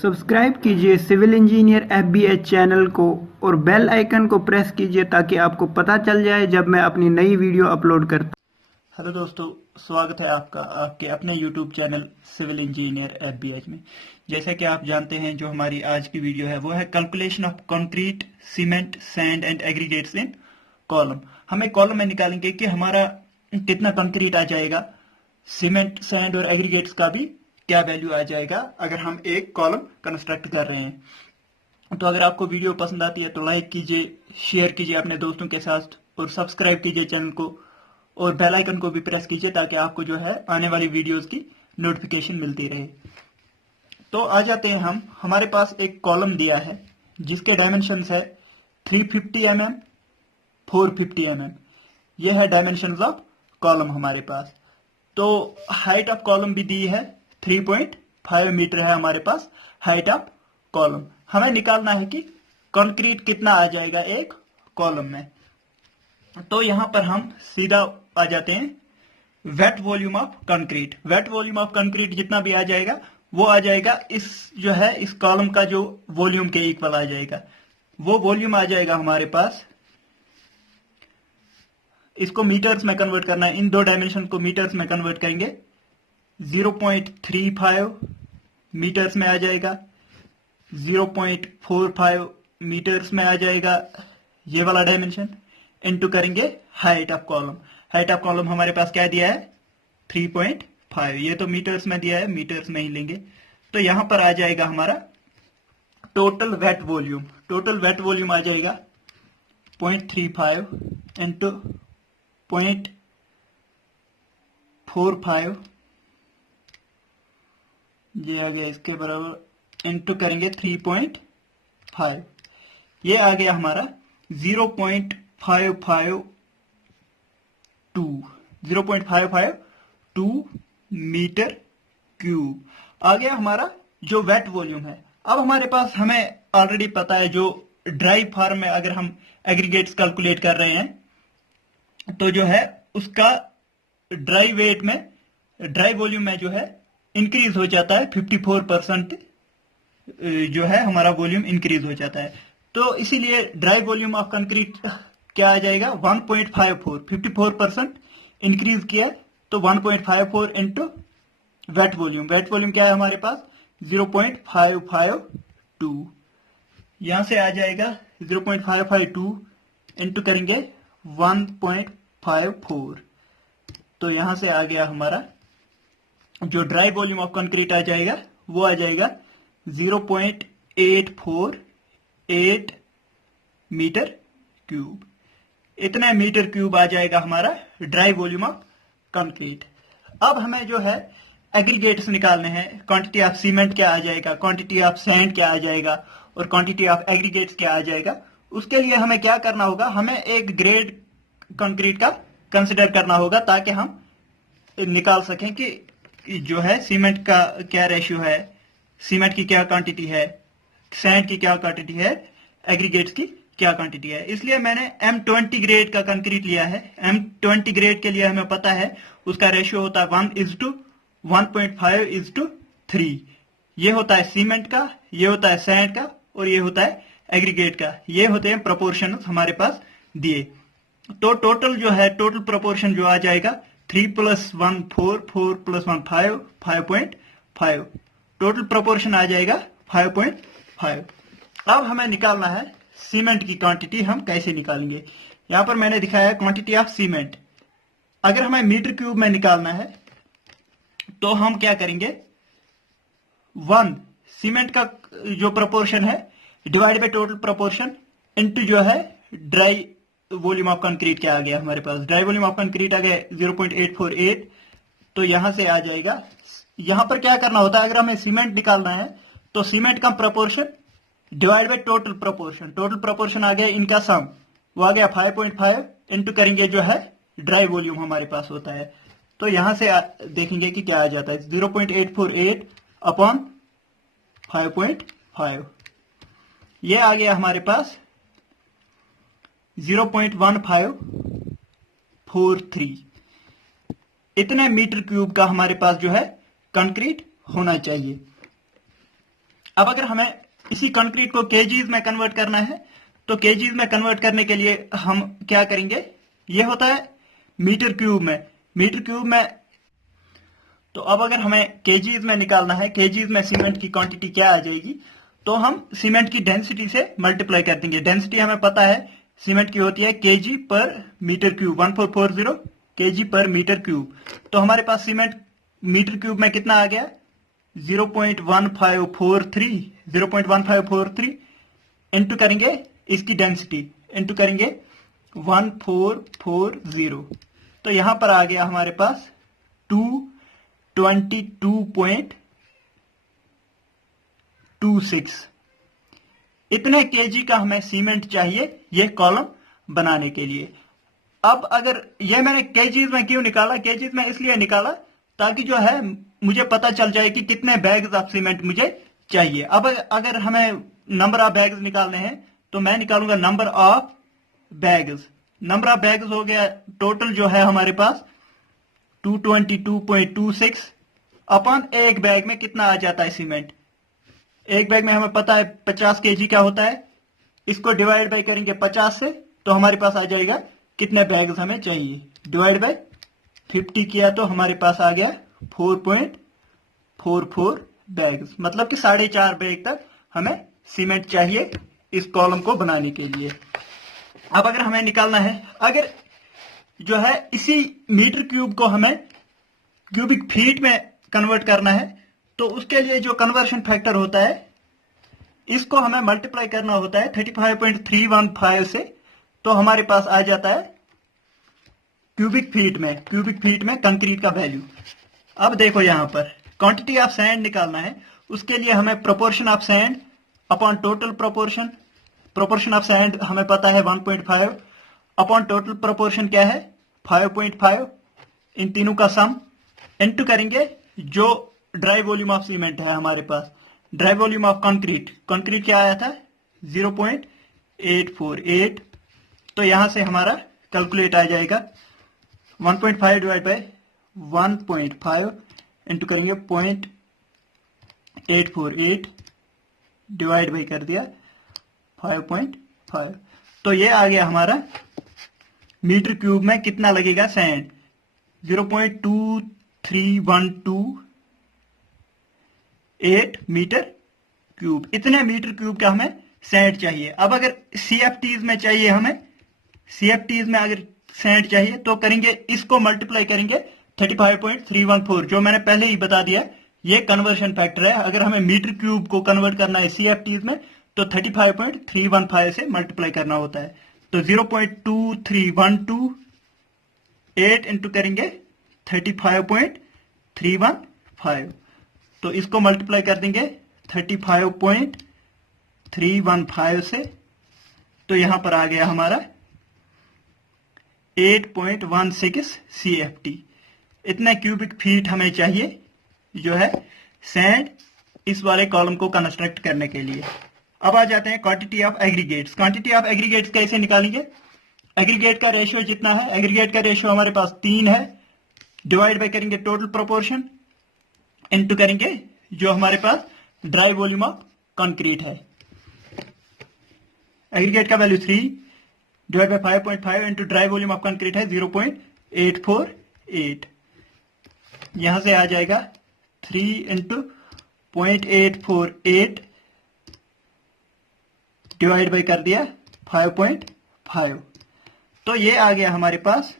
Subscribe कीजिए civil engineer एफबीएच channel को और बेल आइकन को प्रेस कीजिए ताकि आपको पता चल जाए जब मैं अपनी नई वीडियो अपलोड करता हूं। हेलो दोस्तों, स्वागत है आपका आपके अपने यूट्यूब चैनल सिविल इंजीनियर एफबीएच में। जैसा कि आप जानते हैं, जो हमारी आज की वीडियो है वो है calculation of concrete, cement, sand and aggregates in column. हम एक कॉलम में निकालेंगे कि हमारा कितना कंक्रीट आ जाएगा, सीमेंट, सैंड और एग्रीगेट्स का भी क्या वैल्यू आ जाएगा अगर हम एक कॉलम कंस्ट्रक्ट कर रहे हैं। तो अगर आपको वीडियो पसंद आती है तो लाइक कीजिए, शेयर कीजिए अपने दोस्तों के साथ और सब्सक्राइब कीजिए चैनल को और बेल आइकन को भी प्रेस कीजिए ताकि आपको जो है आने वाली वीडियोस की नोटिफिकेशन मिलती रहे। तो आ जाते हैं हम, हमारे पास एक कॉलम दिया है जिसके डायमेंशंस है 350 mm, 450 mm। यह है डायमेंशंस ऑफ कॉलम हमारे पास। तो हाइट ऑफ कॉलम भी दी है 3.5 मीटर है हमारे पास हाइट ऑफ कॉलम। हमें निकालना है कि कंक्रीट कितना आ जाएगा एक कॉलम में। तो यहां पर हम सीधा आ जाते हैं wet volume of concrete. Wet volume of concrete जितना भी आ जाएगा वो आ जाएगा इस जो है इस कॉलम का जो वॉल्यूम के इक्वल आ जाएगा। वो वॉल्यूम आ जाएगा हमारे पास, इसको मीटर्स में कन्वर्ट करना है, इन दो डायमेंशन को मीटर्स में कन्वर्ट करेंगे। 0.35 मीटर्स में आ जाएगा, 0.45 मीटर्स में आ जाएगा ये वाला डायमेंशन, इनटू करेंगे height of column. Height of column हमारे पास क्या दिया है 3.5, ये तो मीटर्स में दिया है, मीटर्स में ही लेंगे। तो यहां पर आ जाएगा हमारा total weight volume. Total weight volume आ जाएगा 0.35 इंटू 0.45, ये आ गया इसके बराबर, इंटू करेंगे 3.5, ये आ गया हमारा 0.552 मीटर क्यूब आ गया हमारा जो वेट वॉल्यूम है। अब हमारे पास, हमें ऑलरेडी पता है, जो ड्राई फार्म में अगर हम एग्रीगेट्स कैलकुलेट कर रहे हैं तो जो है उसका ड्राई वेट में, ड्राई वॉल्यूम में जो है इंक्रीज हो जाता है 54%, जो है हमारा वॉल्यूम इंक्रीज हो जाता है। तो इसीलिए ड्राई वॉल्यूम ऑफ कंक्रीट क्या आ जाएगा 1.54, 54% इंक्रीज किया है तो 1.54 into wet volume. Wet volume क्या है हमारे पास 0.552, यहां से आ जाएगा 0.552 इंटू करेंगे 1.54, तो यहां से आ गया हमारा जो ड्राई वॉल्यूम ऑफ कंक्रीट आ जाएगा वो आ जाएगा 0.848 मीटर क्यूब। इतना मीटर क्यूब आ जाएगा हमारा ड्राई वॉल्यूम ऑफ कंक्रीट। अब हमें जो है एग्रीगेट्स निकालने हैं, क्वांटिटी ऑफ सीमेंट क्या आ जाएगा, क्वांटिटी ऑफ सैंड क्या आ जाएगा और क्वांटिटी ऑफ एग्रीगेट्स क्या आ जाएगा। उसके लिए हमें क्या करना होगा, हमें एक ग्रेड कंक्रीट का कंसिडर करना होगा ताकि हम निकाल सकें कि जो है सीमेंट का क्या रेशियो है, सीमेंट की क्या क्वांटिटी है, सैंड की क्या क्वांटिटी है, एग्रीगेट्स की क्या क्वांटिटी है। इसलिए मैंने M20 ग्रेड का कंक्रीट लिया है। M20 ग्रेड के लिए हमें पता है उसका रेशियो होता है 1:1.5:3। ये होता है सीमेंट का, ये होता है सैंड का और ये होता है एग्रीगेट का। ये होते हैं प्रोपोर्शन हमारे पास दिए। तो टोटल जो है, टोटल प्रोपोर्शन जो आ जाएगा 3 + 1 4, 4 + 1 5, 5.5, टोटल प्रोपोर्शन आ जाएगा 5.5। अब हमें निकालना है सीमेंट की क्वांटिटी। हम कैसे निकालेंगे, यहां पर मैंने दिखाया है क्वांटिटी ऑफ सीमेंट। अगर हमें मीटर क्यूब में निकालना है तो हम क्या करेंगे, 1 सीमेंट का जो प्रोपोर्शन है divide by total proportion into जो है ड्राई वॉल्यूम ऑफ कंक्रीट क्या आ गया हमारे पास, ड्राई वॉल्यूम ऑफ कंक्रीट आ गया 0.848। तो यहां से आ जाएगा, यहां पर क्या करना होता है, अगर हमें सीमेंट निकालना है तो सीमेंट का proportion divide by total proportion. Total proportion आ गया इनका सम, वो आ गया 5.5 इंटू करेंगे जो है ड्राई वॉल्यूम हमारे पास होता है। तो यहां से देखेंगे कि क्या आ जाता है 0.848 अपॉन 5.5, ये आ गया हमारे पास 0.1543। इतने मीटर क्यूब का हमारे पास जो है कंक्रीट होना चाहिए। अब अगर हमें इसी कंक्रीट को केजीज में कन्वर्ट करना है तो केजीज में कन्वर्ट करने के लिए हम क्या करेंगे, ये होता है मीटर क्यूब में। तो अब अगर हमें केजीज में निकालना है, केजीज में सीमेंट की क्वांटिटी क्या आ जाएगी, तो हम सीमेंट की डेंसिटी से मल्टीप्लाई कर देंगे। डेंसिटी हमें पता है सीमेंट की होती है केजी पर मीटर क्यूब, 1440 केजी पर मीटर क्यूब। तो हमारे पास सीमेंट मीटर क्यूब में कितना आ गया, 0.1543 इंटू करेंगे इसकी डेंसिटी, इंटू करेंगे 1440, तो यहां पर आ गया हमारे पास 222.26। इतने केजी का हमें सीमेंट चाहिए ये कॉलम बनाने के लिए। अब अगर ये मैंने केजीज में क्यों निकाला, केजीज में इसलिए निकाला ताकि जो है मुझे पता चल जाए कि कितने बैग्स ऑफ सीमेंट मुझे चाहिए। अब अगर हमें नंबर ऑफ बैग्स निकालने हैं तो मैं निकालूंगा number of bags. Number of bags हो गया टोटल जो है हमारे पास 222.26 अपॉन एक बैग में कितना आ जाता है सीमेंट। एक बैग में हमें पता है 50 केजी का होता है, इसको डिवाइड बाय करेंगे 50 से तो हमारे पास आ जाएगा कितने बैग्स हमें चाहिए, डिवाइड बाय 50 किया तो हमारे पास आ गया 4.44 बैग्स, मतलब कि 4.5 बैग तक हमें सीमेंट चाहिए इस कॉलम को बनाने के लिए। अब अगर हमें निकालना है, अगर जो है इसी मीटर क्यूब को हमें क्यूबिक फीट में कन्वर्ट करना है तो उसके लिए जो कन्वर्शन फैक्टर होता है इसको हमें मल्टीप्लाई करना होता है 35.315 से, तो हमारे पास आ जाता है क्यूबिक फीट में कंक्रीट का वैल्यू। अब देखो यहां पर क्वांटिटी ऑफ सैंड निकालना है, उसके लिए हमें proportion of sand upon total proportion of sand हमें पता है 1.5 अपॉन टोटल प्रोपोर्शन क्या है 5.5, इन तीनों का सम इंटू करेंगे जो ड्राई वॉल्यूम ऑफ सीमेंट है हमारे पास, ड्राई वॉल्यूम ऑफ कंक्रीट क्या आया था 0.848, तो यहां से हमारा कैलकुलेट आ जाएगा 1.5 डिवाइड बाय 1.5 इंटू करेंगे 0.848 डिवाइड बाय कर दिया 5.5, तो ये आ गया हमारा मीटर क्यूब में कितना लगेगा सैंड 0.2312 मीटर क्यूब। इतने मीटर क्यूब का हमें सैंड चाहिए। अब अगर सीएफटीज में चाहिए हमें, सीएफटीज में अगर सैंड चाहिए तो करेंगे इसको मल्टीप्लाई करेंगे 35.314, जो मैंने पहले ही बता दिया ये कन्वर्शन फैक्टर है। अगर हमें मीटर क्यूब को कन्वर्ट करना है सीएफटीज में तो 35.315 से मल्टीप्लाई करना होता है, तो 0.23128 इंटू करेंगे 35.315, तो इसको मल्टीप्लाई कर देंगे 35.315 से, तो यहां पर आ गया हमारा 8.16 CFT। इतने क्यूबिक फीट हमें चाहिए जो है सैंड इस वाले कॉलम को कंस्ट्रक्ट करने के लिए। अब आ जाते हैं quantity of aggregates. Quantity of aggregates कैसे निकालेंगे, एग्रीगेट का रेशियो जितना है, एग्रीगेट का रेशियो हमारे पास 3 है, डिवाइड बाय करेंगे टोटल प्रोपोर्शन इनटू करेंगे जो हमारे पास ड्राई वॉल्यूम ऑफ कंक्रीट है। एग्रीगेट का value 3 divide by 5.5 into dry volume of concrete है 0.848, यहां से आ जाएगा 3 इंटू 0.848 डिवाइड बाय कर दिया 5.5, तो ये आ गया हमारे पास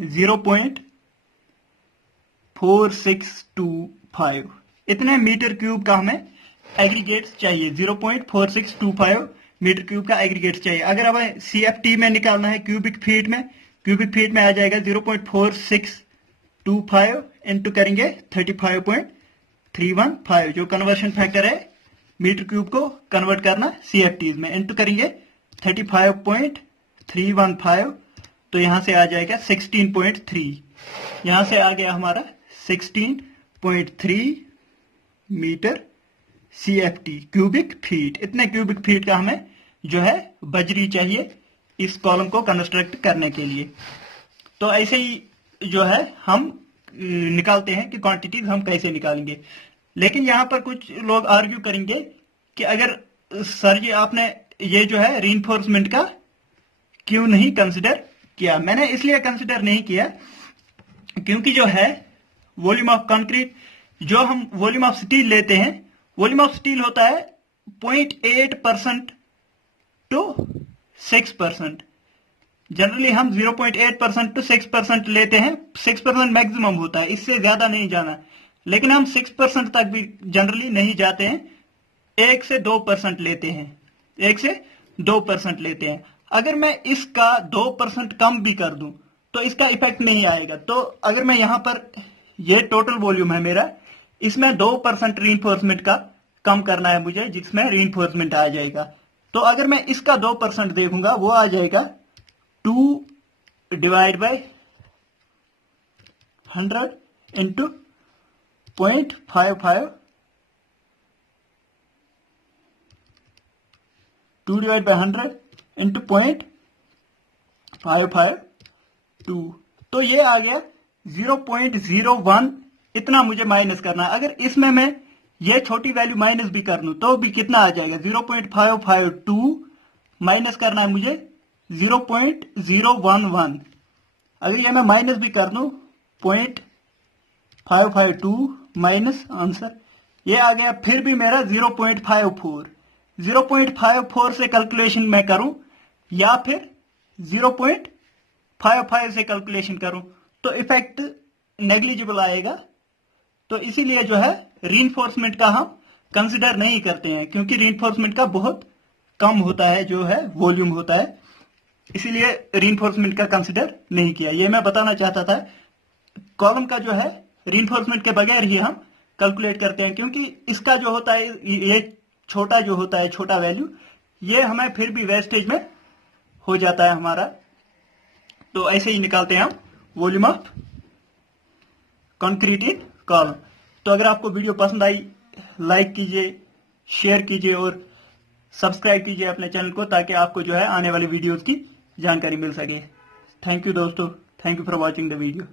0.4625। इतने मीटर क्यूब का हमें एग्रीगेट्स चाहिए, 0.4625 मीटर क्यूब का एग्रीगेट्स चाहिए। अगर हमें सीएफटी में निकालना है क्यूबिक फीट में आ जाएगा 0.4625 इंटू करेंगे 35.315, जो कन्वर्शन फैक्टर है मीटर क्यूब को कन्वर्ट करना सीएफटी में, इंटू करेंगे 35.315, तो यहां से आ जाएगा 16.3, यहां से आ गया हमारा 16.3 मीटर सीएफटी क्यूबिक फीट। इतने क्यूबिक फीट का हमें जो है बजरी चाहिए इस कॉलम को कंस्ट्रक्ट करने के लिए। तो ऐसे ही जो है हम निकालते हैं कि क्वांटिटीज हम कैसे निकालेंगे। लेकिन यहां पर कुछ लोग आर्ग्यू करेंगे कि अगर सर जी आपने ये जो है रीइंफोर्समेंट का क्यों नहीं कंसिडर किया। मैंने इसलिए कंसिडर नहीं किया क्योंकि जो है वॉल्यूम ऑफ कंक्रीट, जो हम वॉल्यूम ऑफ स्टील लेते हैं, वॉल्यूम ऑफ स्टील होता है 0.8% टू 6%। जनरली हम 0.8% टू 6% लेते हैं, 6% मैक्सिमम होता है, इससे ज्यादा नहीं जाना। लेकिन हम 6% तक भी जनरली नहीं जाते हैं, 1 से 2% लेते हैं, 1 से 2% लेते हैं। अगर मैं इसका 2% कम भी कर दूं तो इसका इफेक्ट नहीं आएगा। तो अगर मैं यहां पर, ये टोटल वॉल्यूम है मेरा, इसमें 2% रीइंफोर्समेंट का कम करना है मुझे, जिसमें रीइंफोर्समेंट आ जाएगा। तो अगर मैं इसका 2% देखूंगा, वो आ जाएगा 2 divide by 100 into 0.55, 2 divide by 100 into 0.552। तो ये आ गया 0.01, इतना मुझे माइनस करना है। अगर इसमें मैं ये छोटी वैल्यू माइनस भी कर लूं तो भी कितना आ जाएगा, 0.552 माइनस करना है मुझे 0.011। अगर ये मैं माइनस भी कर दूं 0.552 माइनस आंसर, ये आ गया फिर भी मेरा 0.54। 0.54 से कैलकुलेशन मैं करूं या फिर 0.55 से कैलकुलेशन करूं तो इफेक्ट नेग्लिजिबल आएगा। तो इसीलिए जो है रीइंफोर्समेंट का हम कंसिडर नहीं करते हैं, क्योंकि रीइंफोर्समेंट का बहुत कम होता है, जो है वॉल्यूम होता है, इसीलिए रीइंफोर्समेंट का कंसिडर नहीं किया। ये मैं बताना चाहता था। कॉलम का जो है रीइंफोर्समेंट के बगैर ही हम कैलकुलेट करते हैं, क्योंकि इसका जो होता है, ये छोटा जो होता है, छोटा वैल्यू, ये हमें फिर भी वेस्टेज में हो जाता है हमारा। तो ऐसे ही निकालते हैं हम volume of concrete in column. तो अगर आपको वीडियो पसंद आई, लाइक कीजिए, शेयर कीजिए और सब्सक्राइब कीजिए अपने चैनल को, ताकि आपको जो है आने वाली वीडियोस की जानकारी मिल सके। थैंक यू दोस्तों, thank you for watching the video.